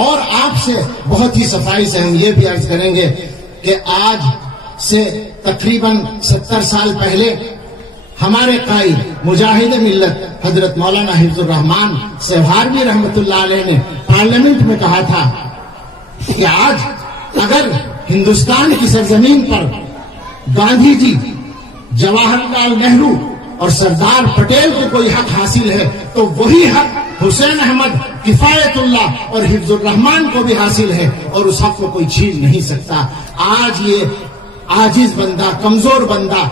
اور آپ سے بہت ہی صفائی سے ہم یہ بھی عرض کریں گے کہ آج سے تقریباً 70 سال پہلے ہمارے قائد مجاہد ملت حضرت مولانا حفظ الرحمان سہاروی رحمت اللہ علیہ نے پارلیمنٹ میں کہا تھا کہ آج اگر ہندوستان کی سرزمین پر گاندھی جی، جواہر لال نہرو اور سردار پٹیل کو کوئی حق حاصل ہے تو وہی حق حسین احمد، کفایت اللہ اور حفظ الرحمان کو بھی حاصل ہے، اور اس حق کو کوئی چھین نہیں سکتا۔ آج یہ عاجز بندہ، کمزور بندہ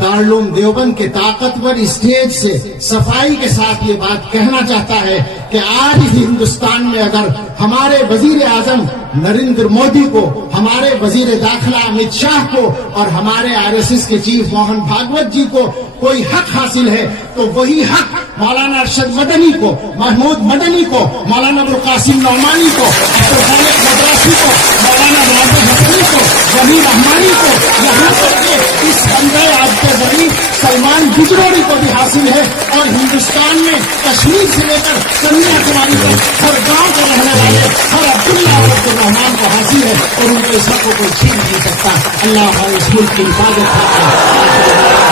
دارالعلوم دیوبند کے طاقتور اسٹیج سے صفائی کے ساتھ یہ بات کہنا چاہتا ہے کہ آج ہندوستان میں اگر ہمارے وزیر اعظم نریندر مودی کو، ہمارے وزیر داخلہ امت شاہ کو اور ہمارے RSS کے چیف موہن بھاگوت جی کو کوئی حق حاصل ہے تو وہی حق مولانا ارشد مدنی کو، محمود مدنی کو، مولانا ابوالقاسم نعمانی کو، عبدالخالق مدرسی کو، مولانا رابع حسنی کو، وحید رحمانی کو، یہاں تک کہ اس بندے آج کے ذریعے سلمان گجروری کو بھی حاصل ہے، اور ہندوستان میں کشمیر سے لے کر کنیا کماری تک ہر گاؤں کے رہنے والے ہر عبداللہ اور عبدالرحمان کو حاصل ہے، اور ان کو اس حق کو کوئی چھین نہیں سکتا۔ اللہ ہمارے اس ملک کی حفاظت کرتا ہے۔